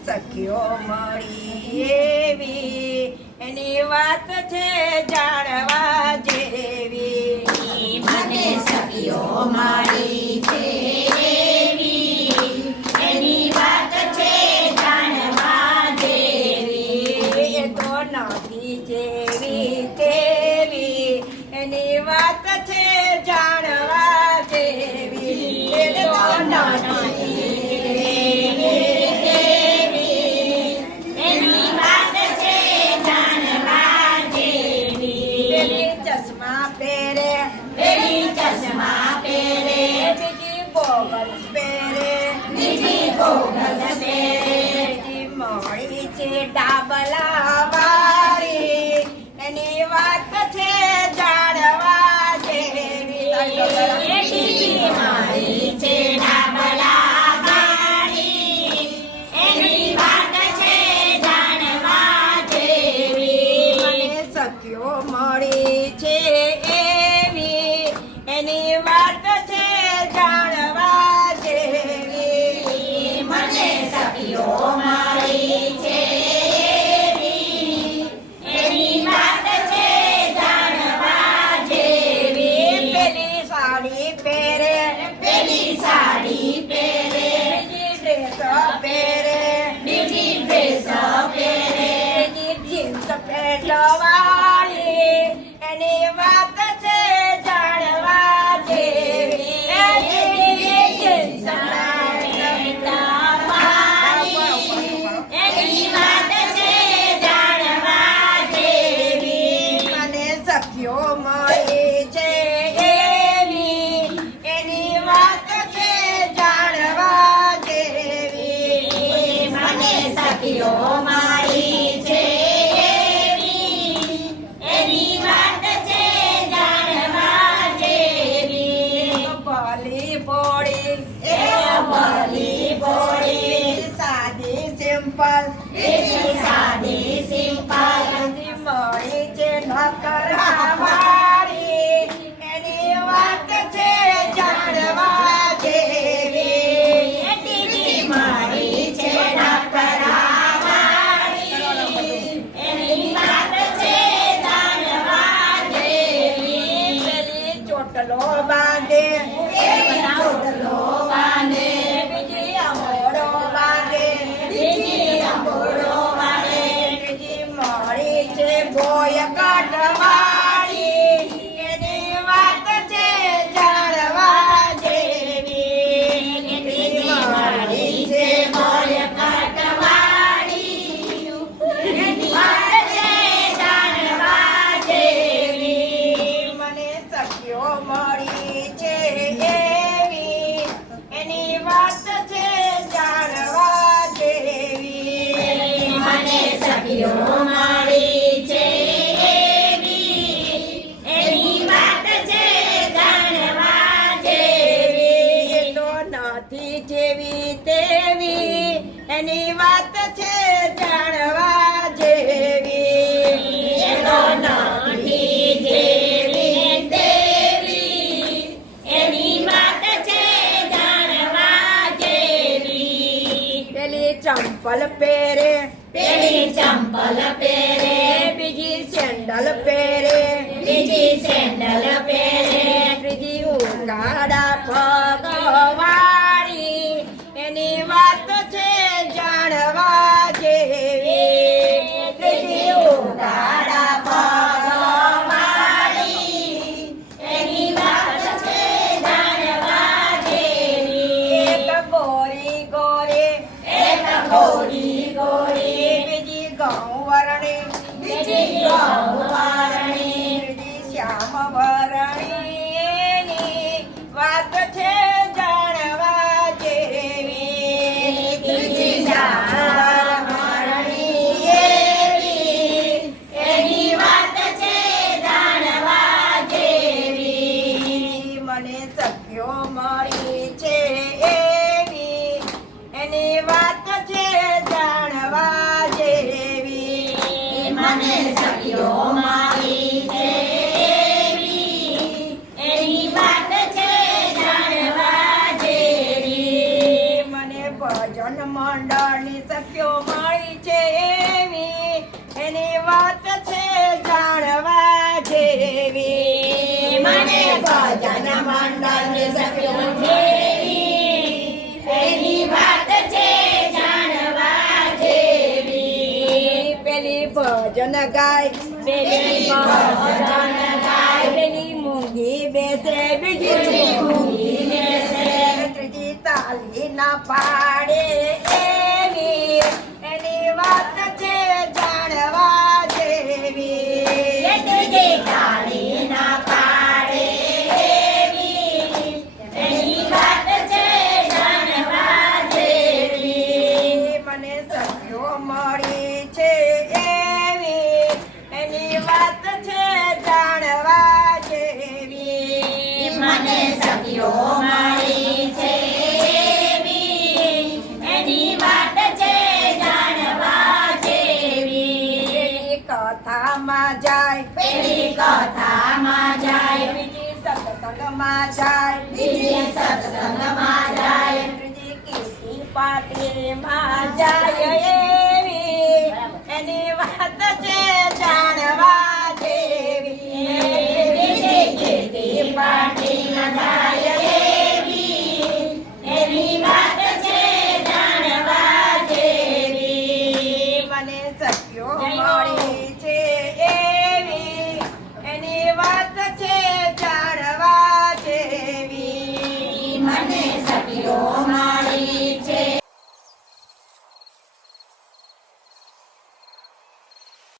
સખીઓ મળી એવી એની વાત છે જાણવા જેવી મને સખીઓ મળી છે એવી એની વાત છે જાણવા જેવી એ તો નથી જેવી તેવી એની વાત છે જાણવા જેવી એ તો નથી ચશ્મા પહેરે બીજી બોગસ પહેરે બીજી બોગસ પહેરે બીજી મોડી છે ડાબલા વાળી એની વાત છે જાણવા જેવી બીજી મારી છે ડાબલા વાળી એની વાત છે જાણવા જેવી મને સખીઓ મળી છે એવી એની વાત છે જાણવા જેવી મને સખીઓ મળી છે એવી એની વાત છે જાણવા જેવી પેલી સાડી પહેરે પેલી સાડી પહેરે બીજી ડ્રેસ પહેરે બીજી ડ્રેસ પહેરે બીજી જીન્સ પેન્ટ વાળી એની વાત છે જાણવા જેવી એની જીન્સ પેન્ટ એની વાત છે જાણવા જેવી મને સખીઓ મળી છે એવી એની વાત છે જાણવા જેવી મને સખીઓ મળી છે એવી એની વાત છે જાણવા જેવી ભલી બોડી એ ભલી બોડી સાદી સિમ્પલ બીજી સાદી સિમ્પલ એની મળી છે નકરા વાળી એની વાત છે જાણવા જેવી બીજી મારી છે નકરાવાળી એની વાત છે જાણવા જેવી પેલી ચોટલો બાંધે ચોટલો બાંધે બીજી અમોડો બાંધે બીજી અંબોડો વાળે બીજી મળી છે બોય કાઢવાળી એની વાત છે જાણવા જેવી બીજી મારી છે બોય કાટવાળી એની વાત છે જાણવા જેવી મને સખીઓ મળી છે એવી એની વાત છે જાણવા જેવી મને સખીઓ મળી છે એવી એની વાત છે જાણવા જેવી એ તો નથી જેવી તેવી એની વાત છે જાણવા જેવી એ તો નથી જેવી તેવી એની વાત છે જાણવા જેવી પેલી ચંપલ પહેરે પેલી ચંપલ પહેરે બીજી સેન્ડલ પહેરે બીજી સેન્ડલ પહેરે ત્રીજી ઉગાડા પગવાળી એની વાત છે જાણવા જેવી ત્રીજી ઉગાડા પગવાળી એની વાત છે જાણવા જેવી એક ગોરી ગોરી એક ગોરી ગોરી બીજી ઘઉં વરણી બીજી ગૌવારણી ત્રીજી શ્યામ વરણી એની વાત છે જાણવા મંડળની સખીઓ મળી છે એવી એની વાત છે જાણવા જેવી મને ભજન મંડળની સખીઓ જેવી એની વાત છે જાણવા જેવી. પેલી ભજન ગાય પેલી ભજન ગાય પેલી મૂંગી બેસે બીજી મૂંગી બેસે ત્રીજી તાલી ના પાડે એવી એની વાત છે જાણવા જેવી એ ત્રીજી તાળી ના પાડે એવી એની વાત છે જાણવા જેવી. મને સખીઓ મળી છે એવી એની વાત છે જાણવા જેવી મને સખીઓ મળી છે એવી એની વાત છે જાણવા જેવી. પેલી કથામાં જાય પેલી કથામાં જાય બીજી સત્સંગમાં જાય બીજી સત્સંગમાં જાય ત્રીજી કીર્તિ પાર્ટીમાં જાય એવી એની વાત